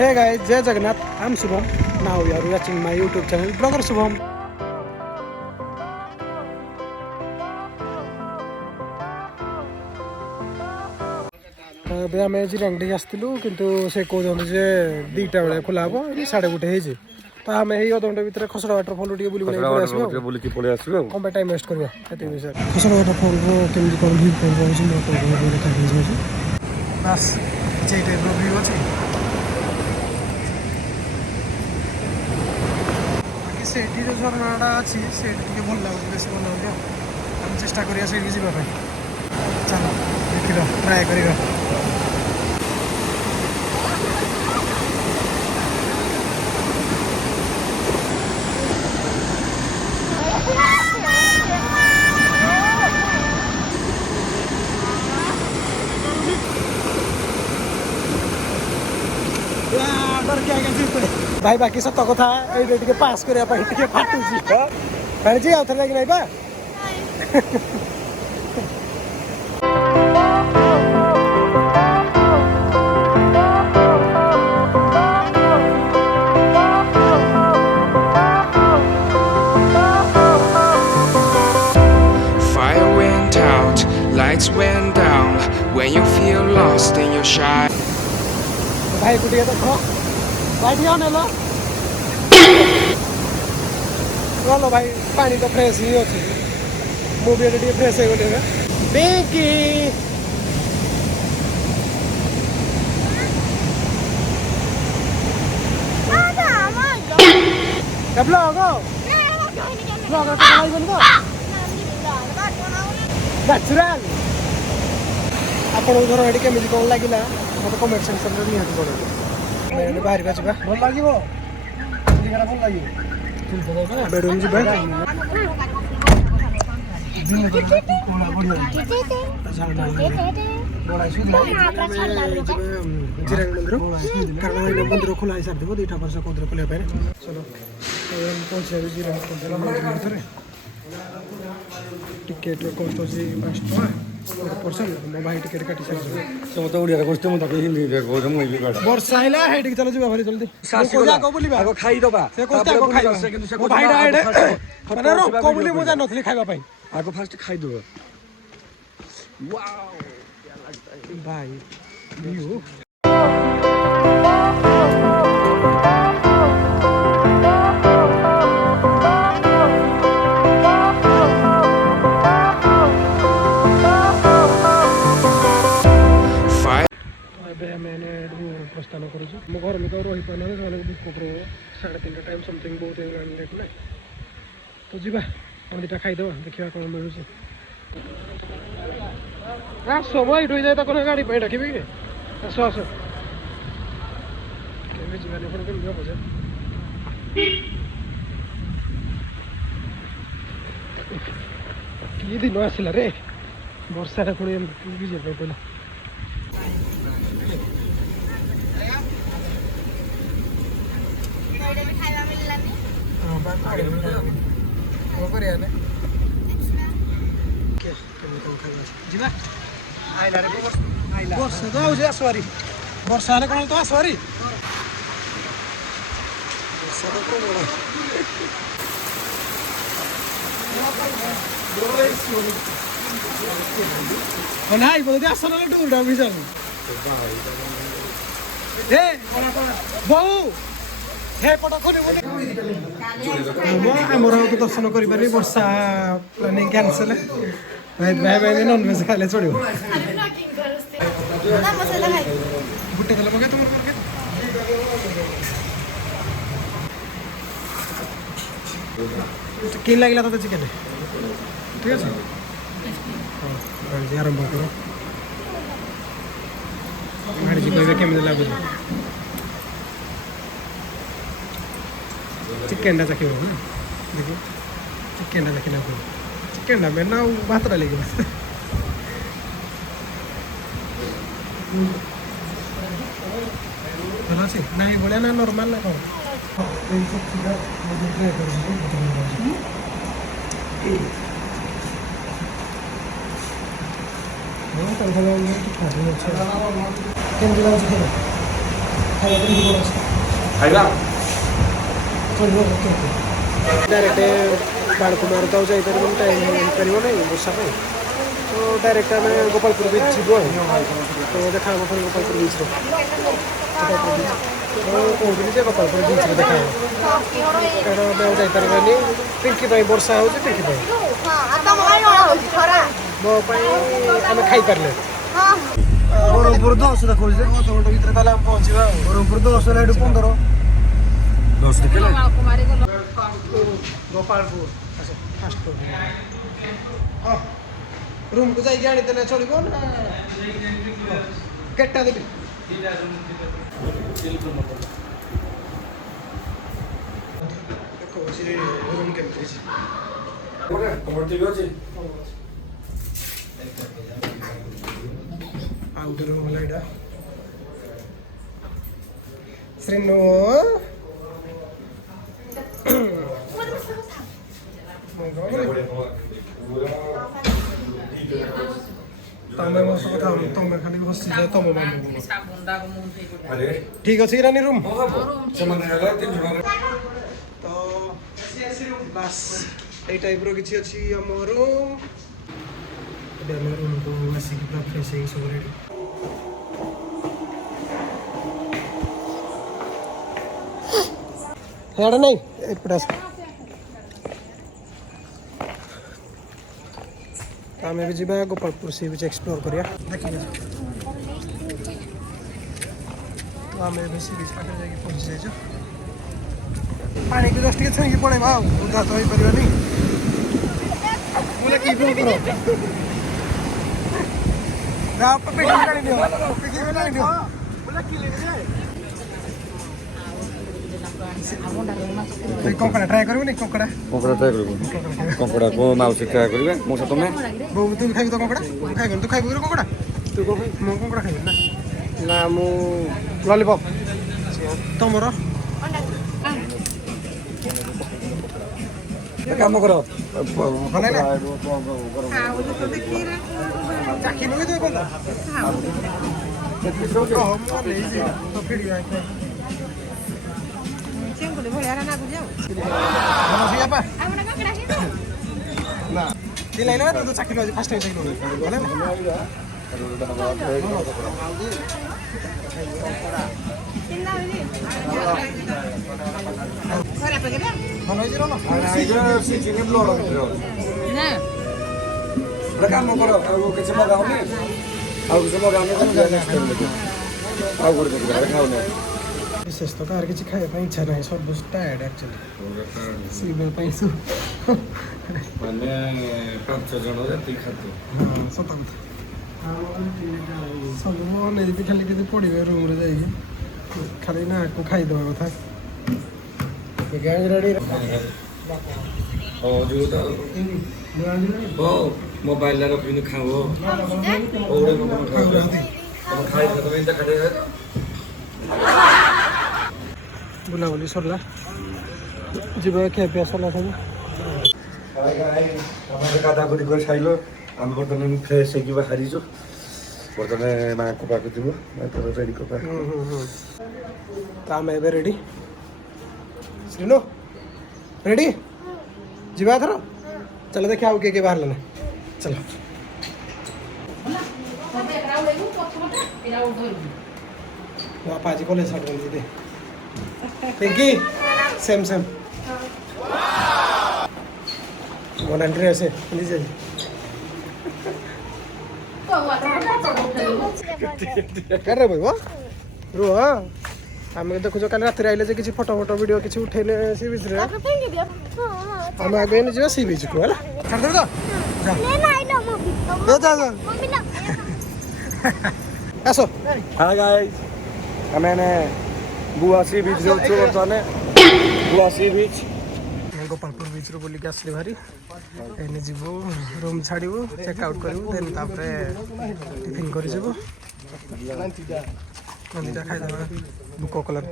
Hey guys, Jai Jagannath. I'm Shubham. Now you are watching my YouTube channel, Blogger Shubham. ଏବେ ଆମେ ଜିରାଙ୍ଗ ଆସିଥିଲୁ କିନ୍ତୁ ସେ କହୁଛନ୍ତି ଯେ 2ଟା ବେଳେ ଖୋଲା ହେବ 1:30 ହେଇଛି ତ ଆମେ ଏଇ ଅଧଘଣ୍ଟା ଭିତରେ ଖସଡ଼ା ୱାଟରଫଲ୍ ଟିକେ ବୁଲି ପଳେଇ ଆସିବୁ ଆଉ କ'ଣ ପାଇଁ ଟାଇମ୍ ୱେଷ୍ଟ କରିବା ସେତିକି ବିଷୟରେ ଖସଡ଼ା ୱାଟରଫଲ୍ର କେମିତି କ'ଣ ଭିଉ କ'ଣ ରହୁଛି ମୁଁ ଆପଣଙ୍କୁ ବାସ୍ ସେଇ ଟାଇପ୍ର ଭିଉ ଅଛି ବାକି ସେଇଠି ଯେଉଁ ଝରଣାଟା ଅଛି ସେଇଠି ଟିକେ ଭଲ ଲାଗୁଛି ବେଶୀ ଭଲ ଲାଗୁଛି ଆଉ ଆମେ ଚେଷ୍ଟା କରିବା ସେଇଠିକି ଯିବା ପାଇଁ ଚାଲ ଦେଖିବା ଟ୍ରାଏ କରିବା भाई बाकी सत कथा ये पास करने फाटुची जी आउ थे लगे ना Fire went out, lights went down. When you feel lost in your shine. भाई गुटे देखो भाई लो लो भाई पानी तो फ्रेश ही अच्छी मुझे टे फ्रेश हो गए बेकी नेचुराल आपको धर ये केमी कौन लगे मतलब कमेंट सेक्शन में निहाती पड़े बाहर का जावा भल लगे भल लगे बेडरूम जी जिरांग मंदिर कारण मंदिर खोला है सारी 2टा वर्ष कौन खोल चलो पहुंचे जिरांग मंदिर टिकेट कस्ट अच्छी 5 टका पर्सन मो भाई टिकेट काटी सारी मत ओडिया कस्ट मत हिंदी वर्षा है हेठी चलो जीवा भारी जल्दी आगो खाई दबा से कोस्ता आगो खाई मो भाई डायरेक्ट माने रो को बोली मो जान नथली खाइबा पई आगो फास्ट खाई दबा वाओ क्या लगता है भाई व्यू मैंने प्रस्थान कर घर में तो रही पाना बुक कर 3:30 टाइम समथिंग बहुत लेट ना तो जीवा हम 2टा खाईद देखा कौन मिलूँ समय ये जाए तो गाड़ी पे रखी कि आस आस कि दिन आसला रे वर्षा पुणी विजय पहला ବର୍ଷା ତ ହଉଛି ଆସିବାରି ବର୍ଷା ହେଲେ କ'ଣ ତ ଆସିବାରି ନାଇଁ ଯଦି ଆସ ନହେଲେ ଟୁର୍ଟା ଭିଜା ବୋଉ ଆମର ଆଉ ତ ଦର୍ଶନ କରିପାରିବି ବର୍ଷା ପ୍ଲାନିଂ କ୍ୟାନସେଲ ଭାଇ ଭାଇ ନନଭେଜ ଖାଇଲେ ଚଳିବ ଗୋଟେ ଦେଲେ ମଗେ ତୁମର କେନ୍ ଲାଗିଲା ତତେ ଚିକେନ ଠିକ ଅଛି ଆରମ୍ଭ କର ଗାଡ଼ି କହିବେ କେମିତି ଲାଗୁଛି चिकेन चाखी ना देखिए चिकेन चाखी ना चिकेन मेना भात लगे भल अच्छे ना भाया ना नॉर्मल ना कौन କେମିତି ଲାଗୁଛି ଖାଇବା ପାଇଁ ଭଲ ଅଛି ଖାଇବା ଡାଇରେକ୍ଟ ବାଳକୁମାର ତ ଆଉ ଯାଇପାରିବନି ଟାଇମ୍ ହେଇପାରିବ ନାହିଁ ବର୍ଷା ପାଇଁ ତ ଡାଇରେକ୍ଟ ଆମେ ଗୋପାଳପୁର ବିଚ୍ ଯିବୁ ଆଉ ତ ଦେଖା ହେବ ପୁଣି ଗୋପାଳପୁର ବିଚ୍ରେ କହୁଥିଲି ଯେ ଗୋପାଳପୁର ବିଚ୍ରେ ଦେଖା ହେବ କାରଣ ଆମେ ଆଉ ଯାଇପାରିବାନି ପିଙ୍କି ପାଇଁ ବର୍ଷା ହେଉଛି ପିଙ୍କି ପାଇଁ ମୋ ପାଇଁ ଆମେ ଖାଇପାରିଲେ ବ୍ରହ୍ମପୁର 10 ଦେଖାଉଛି ଅଧଘଣ୍ଟା ଭିତରେ ତାହେଲେ ଆମେ ପହଞ୍ଚିବା ଆଉ ବ୍ରହ୍ମପୁର 10 ହେଲେ ଏଠୁ 15 10 ଦେଖିଲେ ଗୋପାଳପୁର ଫାଷ୍ଟ ହଁ ରୁମ୍କୁ ଯାଇକି ଆଣିଦେଲେ ଚଳିବ ନା କେତେଟା ଦେବି ଦେଖଉଛି ରୁମ୍ କେମିତି ହେଇଛି ତମର ଠିକ ଅଛି ଆଉ ଗୋଟେ ରୁମ୍ ହେଲା ଏଇଟା ଶ୍ରୀନୁ ତମେ ମୋ ସହ କଥା ତମେ ଖାଲି ବସିଛ ତମ ଠିକ ଅଛି ରାନୀ ରୁମ୍ ସେମାନେ ହେଲା 3 ଜଣ ତ ବାସ୍ ଏଇ ଟାଇପ୍ର କିଛି ଅଛି ଆମ ରୁମ୍ ଏବେ ଆମେ ରୁମ୍କୁ ଆସିକି ପୁରା ଫ୍ରେଶ୍ ହେଇକି ସବୁ ରେଡ଼ି ହେଆଡ଼େ ନାଇଁ ଏପଟେ ଆସ ଆମେ ବି ଯିବା ଗୋପାଳପୁର ସି ବିଚ୍ ଏକ୍ସପ୍ଲୋର କରିବା ଦେଖିବା ଆମେ ଏବେ ସି ବିଚ୍ ପାଖରେ ଯାଇକି ପହଞ୍ଚି ଯାଇଛୁ ପାଣିକୁ ଜଷ୍ଟ ଟିକେ ଛୁଇଁକି ପଳେଇବା ଆଉ ଓଦା ତ ହେଇପାରିବାନି ବୋଲେ କି କର କଙ୍କଡ଼ା ଟ୍ରାଏ କରିବୁନି କଙ୍କଡ଼ା କଙ୍କଡ଼ା ଟ୍ରାଏ କରିବୁ କଙ୍କଡ଼ା କୋ ମାଉସୀ ଟ୍ରାଏ କରିବେ ମୁଁ ସହ ତମେ ବୋଉ ତୁ ବି ଖାଇବୁ ତ କଙ୍କଡ଼ା ମୁଁ ଖାଇବିନି ତୁ ଖାଇବୁ କି କଙ୍କଡ଼ା ତୁ କ'ଣ ମୁଁ କଙ୍କଡ଼ା ଖାଇବି ନା ନା ମୁଁ ଲଲିପପ୍ ତମର କାମ କର ଚାଖିବୁ କି ତୁ ଏପର୍ଯ୍ୟନ୍ତ ତୁ ଚାକିରି ଅଛି ଫାଷ୍ଟ ଟାଇମ୍ ଚାକିରି କାମ କର ଆଉ କିଛି ମଗାଉନି ଆଉ କିଛି ମଗାଉନି ଆଉ ଗୋଟେ ଖାଉନି ବିଶେଷ ତ କାହାର କିଛି ଖାଇବା ପାଇଁ ଇଚ୍ଛା ନାହିଁ ସବୁ ଟାୟାର୍ଡ ଆକ୍ଚୁଆଲି ଶୋଇବା ପାଇଁ ମାନେ 5 ଜଣ ଯେତିକି ଖାଦ୍ୟ ହଁ ସତ କଥା ସବୁ ନେଇକି ଖାଲି କେତେ ପଡ଼ିବେ ରୁମ୍ରେ ଯାଇକି ଖାଲି ନାକୁ ଖାଇଦେବା କଥା ମୋବାଇଲ ରଖିନି ଖାଅ ବୁଲାବୁଲି ସରିଲା ଯିବା ଖିଆ ପିଆ ସରିଲା ସବୁ ଗାଧାଗୁଡ଼ି କରି ସାରିଲ ଆମେ ବର୍ତ୍ତମାନ ଫ୍ରେଶ୍ ହେଇକି ବାହାରିଛୁ ବର୍ତ୍ତମାନ ମାଆଙ୍କ ପାଖକୁ ଯିବୁ ରେଡ଼ି କରିବା ତ ଆମେ ଏବେ ରେଡ଼ି ଶ୍ରୀନୁ ରେଡ଼ି ଯିବା ଏଥର ଚାଲ ଦେଖିବା ଆଉ କିଏ କିଏ ବାହାରିଲେ ନା ଚାଲ ବାପା ଆଜି କଲେଜ ସାର୍ଟ ପିନ୍ଧିଦେ ପିଙ୍କି ସେମ୍ ସେମ୍ ମୋ ଡ୍ରେସ୍ ପିନ୍ଧିଛି କାରେ ବହିବ ରୁହ ଆମେ ଦେଖୁଛ କାଲି ରାତିରେ ଆଇଲେ ଯେ କିଛି ଫଟୋ ଭିଡ଼ିଓ କିଛି ଉଠେଇଲେ ସି ବିଚ୍ରେ ଆମେ ଆଗ ଏଇନେ ଯିବା ସି ବିଚ୍କୁ ହେଲା ଛାଡ଼ିଦେବି ତ ଆସ ହାଇ ଗାଇସ୍ ଆମେ ଗୁଆ ସି ବିଚ୍ ଯାଉଛୁ ବର୍ତ୍ତମାନ ଗୁଆ ସି ବିଚ୍ ଗୋପାଳପୁର ବିଚ୍ରୁ ବୁଲିକି ଆସିଲି ଭାରି ଏଇନେ ଯିବୁ ରୁମ୍ ଛାଡ଼ିବୁ ଚେକ୍ ଆଉଟ୍ କରିବୁ ଦେନ୍ ତାପରେ ଟିଫିନ୍ କରିଯିବୁ ନନ୍ଦିଟା ଖାଇଦେବା ଭୋକ କଲାଣି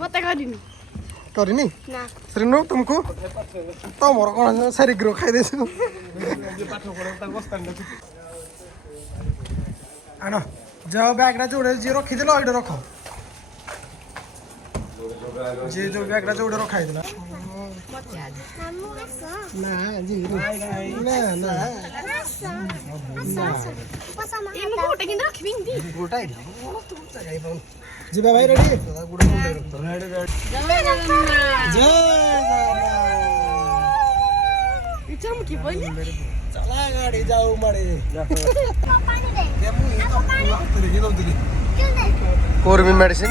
ମତେ କରିନି କରିନି ନା ଶ୍ରୀନୁ ତୁମକୁ ତମର କ'ଣ ଶୀଘ୍ର ଖାଇଦେଇଛୁ ଆଣ ଯାଅ ବ୍ୟାଗ୍ଟା ଯୋଉଟା ଯିଏ ରଖିଦେଲ ଏଇଟା ରଖ ଯେ ଯୋଉ ବ୍ୟାଗଟା ଯୋଉଟା ରଖା ହେଇଥିଲା ନା ଜି ନା ନା ଯିବା ଭାଇ ରେଡି चला गाड़ी जाऊ मारे कोरमी मेडिसिन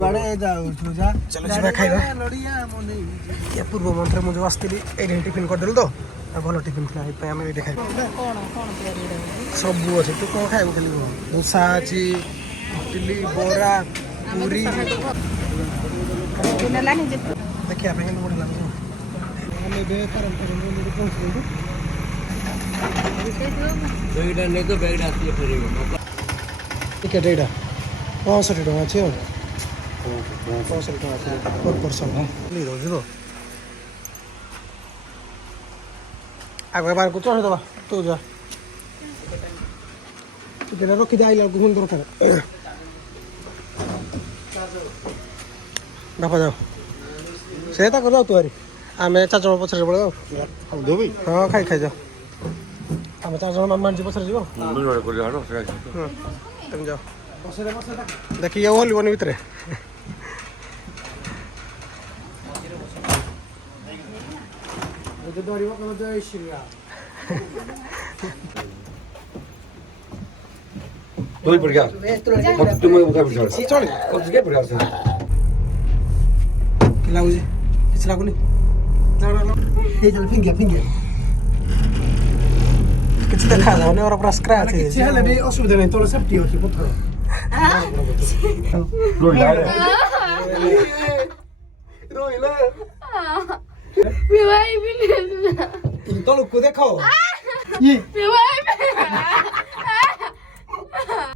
बड़े जाऊ जा चलो जीवा खाइबा ये पूर्व मंत्र मु जो आस्तिली एडी टिफिन कर देल तो भल टिफिन खा पे हम एडी खाइ सब अछि तू को खाइबो खाली डोसा अछि इडली बोरा पूरी देखिए पे हेंड बोर्ड लागो हमें बे करम कर पहुंच बैगडा नहीं तो बैगडा आती फेरे टिकट एडा 65 टका छै 65 टका छै पर पर्सन ले रो जो आगे बार को चढ़ दबा तू जा टिकट रखि जाइला गुण दरकार बापा जाओ से ता कर जाओ तू आरी आमे चाचो पछरे पळे जाओ देबी हां खाइ खाइ जाओ आमे चाचो मामा जी पछरे जीवो मुंड रे कर जानो तुम जाओ पछरे देखिए ओली बनी भीतर जो दौड़िबो को जय श्री राम दोई पड़ गया मत तुम मुका बिचार सी चल और जगह पड़ गया कि लागु जी किछ लागुनी ना ना हे चल फिंगे किछ देखा जाउने और पूरा स्क्रैच है किछ हेले भी असुविधा नहीं तोर सेफ्टी होची पत्थर रोइला मैं भाई भी नहीं इन तोल को देखो ये मैं भाई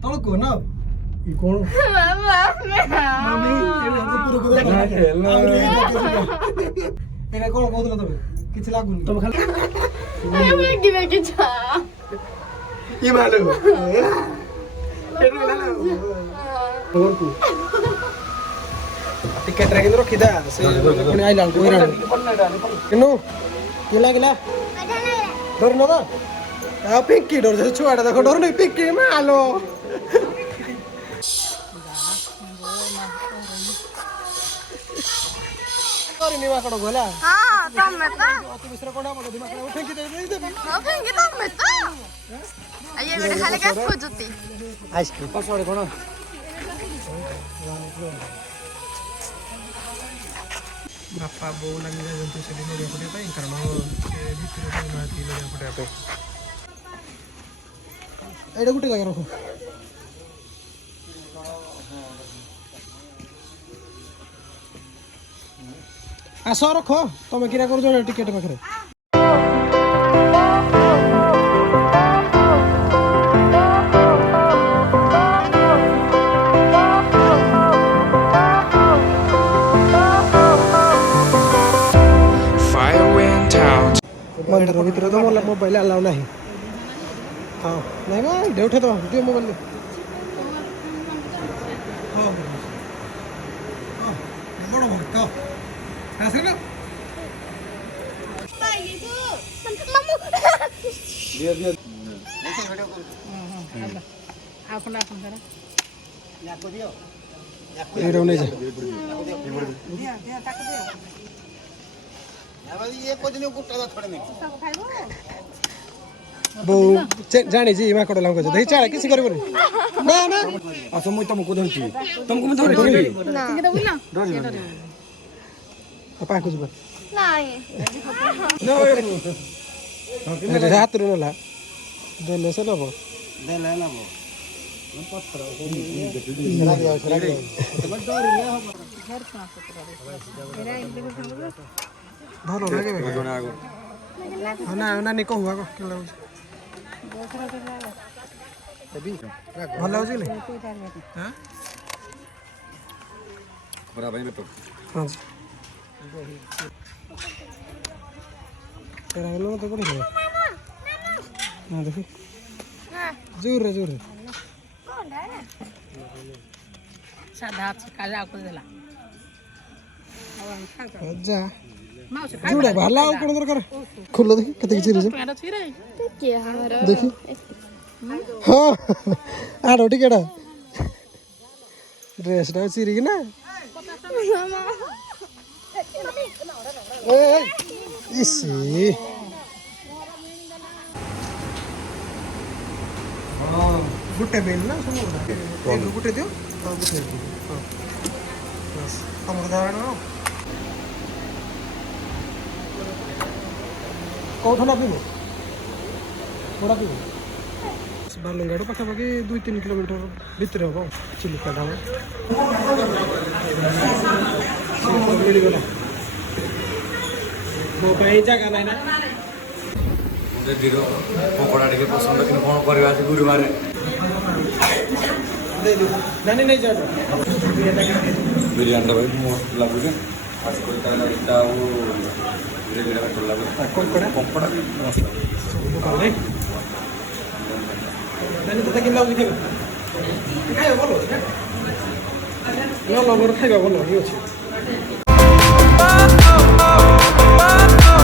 तोल को ना ये कौन मामी ये हमको पूरा को देखो एना कौन कहतलो तबे किछ लागुनी तुम खाली मैं की जा ये मालो केनु लाला और को टिकट रे केंद्र रखिदा से पुनी आइला को हेरा केनु के लागला डर न दा आ पिंकी डर जे छुआडा देखो डर नहीं पिंकी मालो करी निवा कड गोला हां तुम में तो अति बिसरा कोडा मत दिमाग में फेंकी दे दे हां फेंगे तुम में तो आइए बेटा खाली क्या खोजती आइसक्रीम पासवाड़े कोन बापा बो लगी जंतु से दिन रे फटे पाई कारण से भीतर में माती लगे फटे तो एडा गुटे जगह रखो आसो रखो तुम किरा कर जो टिकट पाखरे Fire went out. मंदिर भीतर तो मोला मोबाइल अलाउ नहीं हां नहीं बा दे उठे तो दे मोबाइल ले हां हां बड़ भक्त आसे ना अपना अपन करो या को दियो ए रोने जा बो जाने जी मा कड लाग दे चाळ किसी करबो ना ना अच्छा मैं तुमको धरती तुमको मैं धरती ना किंग तो बोलना अपा कुछ बर नहीं नो रात रो ला देले से लबो धरो लागे ना ना नहीं कहूआ को के लागो भल लागो छी नहीं हां बड़ा भाई में तो हां जी तेरा लो तो पड़ी है ना देखो जोर रे ସାଧା ଅଛି କାଲି ଆଉ କରିଦେଲା ଯା ଯୋଉଟା ଭଲ ଆଉ କଣ ଦରକାର ଖୋଲ ଦେଖି କେତେ କିଛି ଚିରିଛ ଦେଖି ହଁ ଆଡ ଟିକେଟା ଡ୍ରେସଟା ଚିରିକି ନା ଇସି ଗୋଟେ ବେଲ ନା ସବୁ ଗୋଟେ ଦିଅ ଗୋଟେ ହଁ ବାସ୍ ତମର ଧାରଣ କେଉଁଠୁ ପିଇବ କୋଉଟା ପିଇବ ବାଲୁଙ୍ଗାଡୁ ପାଖାପାଖି 2-3 କିଲୋମିଟର ଭିତରେ ହବ ଚିଲିକା ଢାବା ମିଳିଗଲା ମୋ ପାଇଁ ଜାଗା ନାହିଁ ନା ଦିଦିର ପକୋଡ଼ା ଟିକେ ପସନ୍ଦ କିନ୍ତୁ କ'ଣ କରିବା ଆଜି ଗୁରୁବାର ନାନୀ ନେଇ ଯାଅ ବିରିୟାନୀଟା ଭାଇ ମସ୍ତ ଲାଗୁଛି ଖାସ କରି ତାର ଏଇଟା ଆଉ ଧୀରେ ଭଲ ଲାଗୁଛି କଙ୍କଡ଼ା ବି ମସ୍ତ ଲାଗୁଛି ନାନୀ ତୋତେ କେମିତି ଲାଗୁଛି ଖାଇବା ଖାଇବା ଭଲ ଅଛି ନା ଖାଇବା ଭଲ ହିଁ ଅଛି